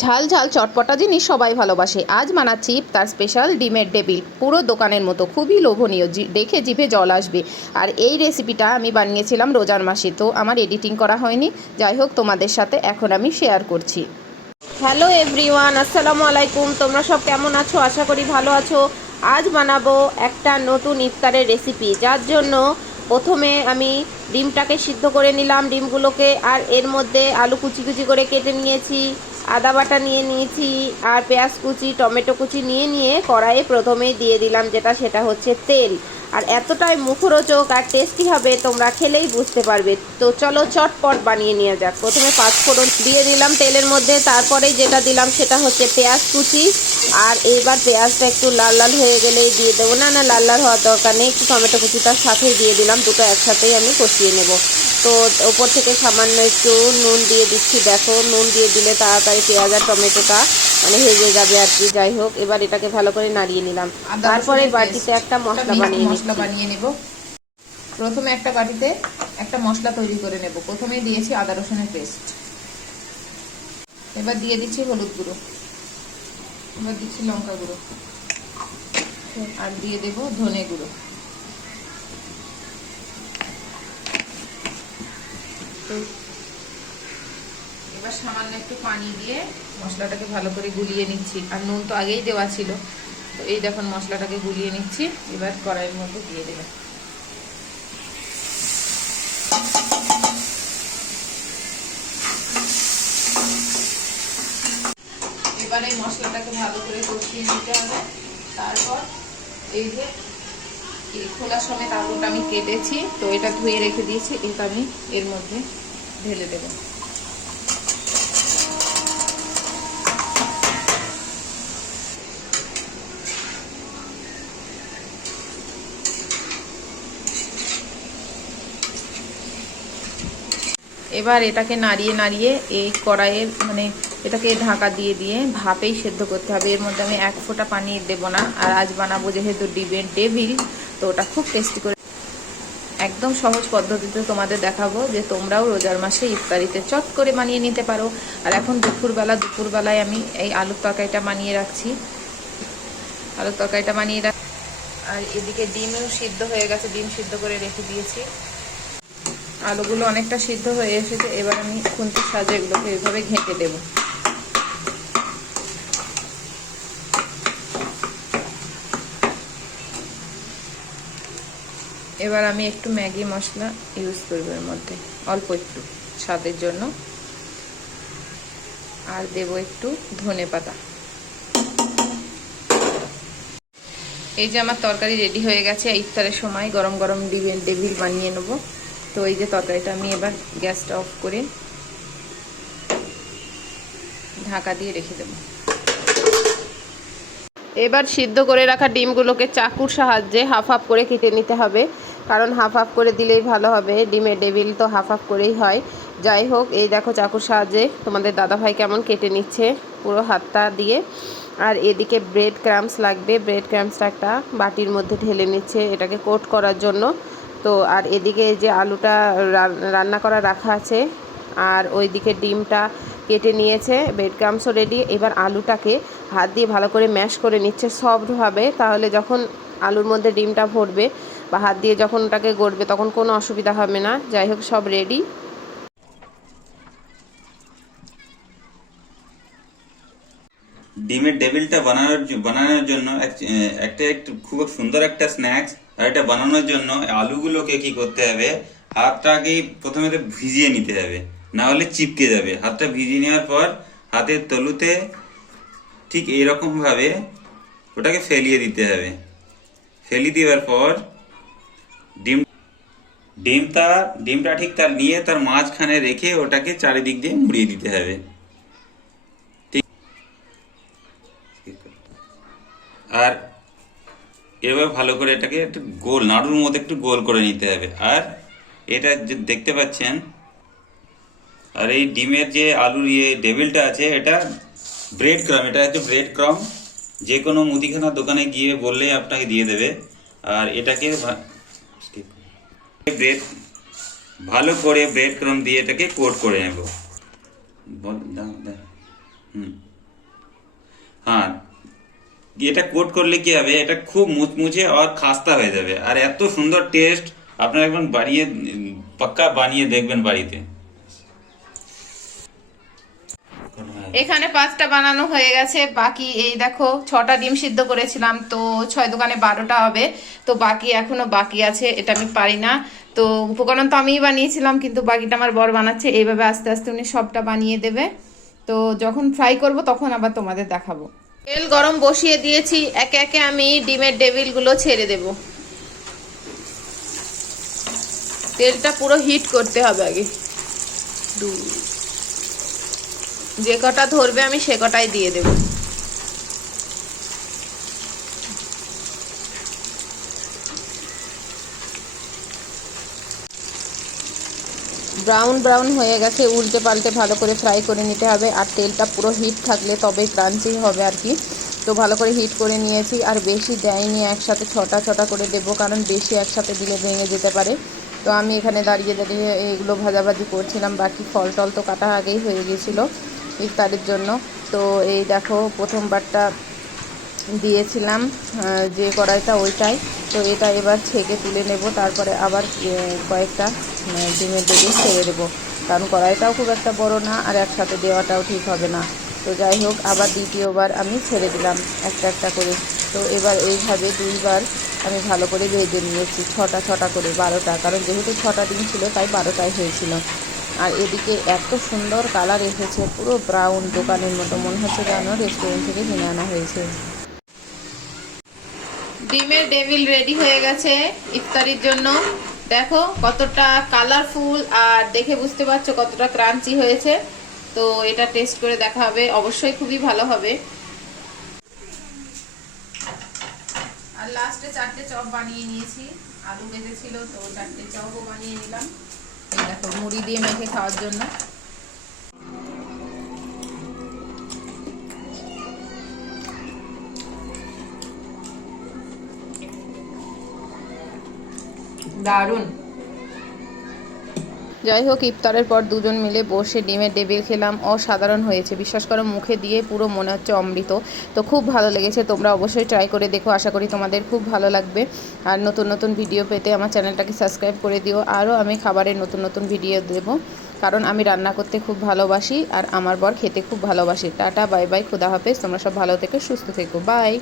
ঝাল ঝাল চটপটা জিনিস সবাই ভালোবাসে। আজ বানাচ্ছি তার স্পেশাল ডিমের টেবিল, পুরো দোকানের মতো, খুবই লোভনীয়, দেখে জিভে জল আসবে। আর এই রেসিপিটা আমি বানিয়েছিলাম রোজার মাসে, তো আমার এডিটিং করা হয়নি। যাই হোক, তোমাদের সাথে এখন আমি শেয়ার করছি। হ্যালো এভরিওয়ান, আসসালামু আলাইকুম। তোমরা সব কেমন আছো? আশা করি ভালো আছো। আজ বানাবো একটা নতুন ইফতারের রেসিপি, যার জন্য প্রথমে আমি ডিমটাকে সিদ্ধ করে নিলাম, ডিমগুলোকে, আর এর মধ্যে আলু কুচি কুচি করে কেটে নিয়েছি, আদা বাটা নিয়ে নিয়েছি, আর পেঁয়াজ কুচি, টমেটো কুচি নিয়ে কড়াইয়ে প্রথমেই দিয়ে দিলাম, সেটা হচ্ছে তেল। আর এতটাই মুখরোচক আর টেস্টি হবে, তোমরা খেলেই বুঝতে পারবে। তো চলো চটপট বানিয়ে নিয়ে যাক। প্রথমে পাঁচফোড়ন দিয়ে দিলাম তেলের মধ্যে, তারপরে যেটা দিলাম সেটা হচ্ছে পেঁয়াজ কুচি। আর এইবার পেঁয়াজটা একটু লাল লাল হয়ে গেলেই দিয়ে দেবো, না লাল লাল হওয়ার দরকার নেই, একটু টমেটো কুচিটার সাথেই দিয়ে দিলাম, দুটো একসাথেই আমি কষিয়ে নেব। তো ওপর থেকে সামান্য একটু নুন দিয়ে দিচ্ছি। দেখো, নুন দিয়ে দিলে তাড়াতাড়ি পেঁয়াজ আর টমেটোটা ভেজে যাবে আর কি। যাই হোক, এবার এটাকে ভালো করে নাড়িয়ে নিলাম। তারপরে বাটিতে একটা মশলা বানিয়ে নেব। প্রথমে একটা বাটিতে একটা মশলা তৈরি করে নেব। প্রথমে দিয়েছি আদা রসুনের পেস্ট, এবার দিয়ে দিচ্ছি হলুদ গুঁড়ো, এবার দিচ্ছি লঙ্কা গুঁড়ো, আর দিয়ে দেব ধনে গুঁড়ো। এবার সামান্য একটু পানি দিয়ে মশলাটাকে ভালো করে গুলিয়ে নিচ্ছি। আর নুন তো আগেই দেওয়া ছিল, তো এই দেখুন মশলাটাকে গুলিয়ে নিচ্ছি। এবার কড়াইয়ের মধ্যে দিয়ে দেব। এবার এই মশলাটাকে ভালো করে কষিয়ে নিতে হবে। তারপর এই যে খোলা সমেত আলুটা আমি কেটেছি, তো এটা ধুয়ে রেখে দিয়েছি, এটা আমি এর মধ্যে ঢেলে দেব। এবার এটাকে নাড়িয়ে এই কড়াইয়ের এটাকে ঢাকা দিয়ে ভাপেই সেদ্ধ করতে হবে। এর মধ্যে আমি এক ফোঁটা পানি দেব না। আর আজ বানাবো যেহেতু ডিমের টেবিল, তো ওটা খুব টেস্টি করে একদম সহজ পদ্ধতিতে তোমাদের দেখাবো, যে তোমরাও রোজার মাসে ইফতারিতে চট করে বানিয়ে নিতে পারো। আর এখন দুপুরবেলায় আমি এই আলুর তরকারিটা বানিয়ে রাখছি। আর এদিকে ডিমও সিদ্ধ হয়ে গেছে, ডিম সিদ্ধ করে রেখে দিয়েছি। আলুগুলো অনেকটা সিদ্ধ হয়ে এসেছে। এবার আমি খুন্তির সাহায্যে এগুলোকে এইভাবে ঘেঁটে দেব। এবার আমি একটু ম্যাগি মশলা ইউজ করব এর মধ্যে, অল্প একটু স্বাদের জন্য। আর দেব একটু ধনেপাতা। এই যে আমার তরকারি রেডি হয়ে গেছে। ইফতারের সময় গরম গরম ডিমের টেবিল বানিয়ে নেব। তো এই যে তরকারিটা আমি এবার গ্যাসটা অফ করে ঢাকা দিয়ে রেখে দেব। এবার সিদ্ধ করে রাখা ডিমগুলোকে চাকুর সাহায্যে হাফ হাফ করে কেটে নিতে হবে, কারণ হাফ হাফ করে দিলেই ভালো হবে। ডিমের টেবিল তো হাফ হাফ করেই হয়। যাই হোক, এই দেখো চাকুর সাহায্যে তোমাদের দাদাভাই কেমন কেটে নিচ্ছে পুরো হাতটা দিয়ে। আর এদিকে ব্রেড ক্রাম্বস লাগবে, ব্রেড ক্রাম্বসটা একটা বাটির মধ্যে ঢেলে নিচ্ছে এটাকে কোট করার জন্য। তো আর এদিকে যে আলুটা রান্না করা রাখা আছে, আর ওইদিকে ডিমটা কেটে নিয়েছে, ব্রেড ক্রাম্বসও রেডি। এবার আলুটাকে হাত দিয়ে ভালো করে ম্যাশ করে নিচ্ছে সফটভাবে, তাহলে যখন আলুর মধ্যে ডিমটা ভরবে বা হাত দিয়ে যখন ওটাকে গড়বে তখন কোনো অসুবিধা হবে না। যাই হোক, সব রেডি। ডিমের টেবিলটা বানানোর জন্য একটু খুব সুন্দর একটা স্ন্যাক্স। আর এটা বানানোর জন্য আলুগুলোকে কি করতে হবে, হাতটাকে প্রথমে তো ভিজিয়ে নিতে হবে, না হলে চিপকে যাবে। হাতটা ভিজিয়ে নেওয়ার পর হাতের তালুতে ঠিক এইরকম ভাবে ওটাকে ফেলিয়ে দিতে হবে। ফেলিয়ে দেওয়ার পর ডিমটা ঠিক তার মাঝখানে রেখে ওটাকে চারিদিক দিয়ে মুড়িয়ে দিতে হবে। আর এবার ভালো করে এটাকে একটু গোল, নাড়ুর মতো একটু গোল করে নিতে হবে। আর এটা যে দেখতে পাচ্ছেন, আর এই ডিমের যে আলুর টেবিলটা আছে, এটা ব্রেড ক্রাম্ব, এটা হচ্ছে ব্রেড ক্রাম্ব। যে কোনো মুদিখানার দোকানে গিয়ে বললেই আপনাকে দিয়ে দেবে। আর এটাকে ভালো করে ব্রেড ক্রাম্ব দিয়ে এটাকে কোট করে নেব। হুম, হ্যাঁ, এটা কোট করলে কি হবে, এটা খুব মুচমুচে আর খাস্তা হয়ে যাবে, আর এত সুন্দর টেস্ট। আপনারা একবার বানিয়ে পাক্কা বানিয়ে দেখবেন বাড়িতে। এখানে 5টা বানানো হয়ে গেছে, বাকি এই দেখো 6টা ডিম সিদ্ধ করেছিলাম, তো 6 দোকানে 12টা হবে, তো বাকি এখনো বাকি আছে, এটা আমি পারি না। তো উপকরণ তো আমিই বানিয়েছিলাম, কিন্তু বাকিটা আমার বর বানাচ্ছে। এইভাবে আস্তে আস্তে উনি সবটা বানিয়ে দেবে, তো যখন ফ্রাই করব তখন আবার তোমাদের দেখাবো। তেল গরম বসিয়ে দিয়েছি, একে একে আমি ডিমের ডেভিলগুলো ছেড়ে দেব। তেলটা পুরো হিট করতে হবে আগে, যে কটা ধরবে আমি সে কটাই দিয়ে দেব। ব্রাউন ব্রাউন হয়ে গেছে, উল্টে পাল্টে ভালো করে ফ্রাই করে নিতে হবে, আর তেলটা পুরো হিট থাকলে তবেই ক্রাঞ্চি হবে আর কি। তো ভালো করে হিট করে নিয়েছি, আর বেশি দেয়নি, একসাথে ছটা ছটা করে দেবো, কারণ বেশি একসাথে দিলে ভেঙে যেতে পারে। তো আমি এখানে দাঁড়িয়ে দাঁড়িয়ে এগুলো ভাজাভাজি করছিলাম, বাকি ফল টল তো কাটা আগেই হয়ে গিয়েছিলো ইফতারের জন্য। তো এই দেখো প্রথমবারটা দিয়েছিলাম যে কড়াইটা ওইটাই। তো এটা এবার ছেঁকে তুলে নেব, তারপরে আবার কয়েকটা ডিমের ডেকে ছেড়ে দেবো, কারণ কড়াইটাও খুব একটা বড় না, আর একসাথে দেওয়াটাও ঠিক হবে না। তো যাই হোক, আবার দ্বিতীয়বার আমি ছেড়ে দিলাম একটা একটা করে। তো এবার এইভাবে 2বার আমি ভালো করে ভেজে নিয়েছি, ছটা ছটা করে 12টা, কারণ যেহেতু 6টা ডিম ছিল তাই 12টাই হয়েছিল। আর এদিকে এত সুন্দর কালার এসেছে, পুরো ব্রাউন, দোকানের মতো মনে হচ্ছে যেন রেস্টুরেন্ট থেকে কিনে আনা হয়েছে। ডিমের ডেভিল রেডি হয়ে গেছে ইফতারির জন্য। দেখো কতটা কালারফুল, আর দেখে বুঝতে পারছো কতটা ক্রাঞ্চি হয়েছে। তো এটা টেস্ট করে দেখা হবে, অবশ্যই খুবই ভালো হবে। আর লাস্টে 4টে চপ বানিয়ে নিয়েছি, আলু বেজেছিল তো 4টে চপও বানিয়ে নিলাম। এই দেখো মুড়ি দিয়ে মেখে খাওয়ার জন্য। দারুণ। যাই হোক, ইফতারের পর দুজন মিলে বসে ডিমের ডেবিল খেলাম, অসাধারণ হয়েছে, বিশ্বাস করো মুখে দিয়ে পুরো মনে হচ্ছে অমৃত। তো খুব ভালো লেগেছে, তোমরা অবশ্যই ট্রাই করে দেখো, আশা করি তোমাদের খুব ভালো লাগবে। আর নতুন নতুন ভিডিও পেতে আমার চ্যানেলটাকে সাবস্ক্রাইব করে দিও, আরও আমি খাবারের নতুন নতুন ভিডিও দেবো, কারণ আমি রান্না করতে খুব ভালোবাসি আর আমার বর খেতে খুব ভালোবাসে। টাটা, বাই বাই, খুদা হাফেজ, তোমরা সব ভালো থেকো, সুস্থ থেকো, বাই।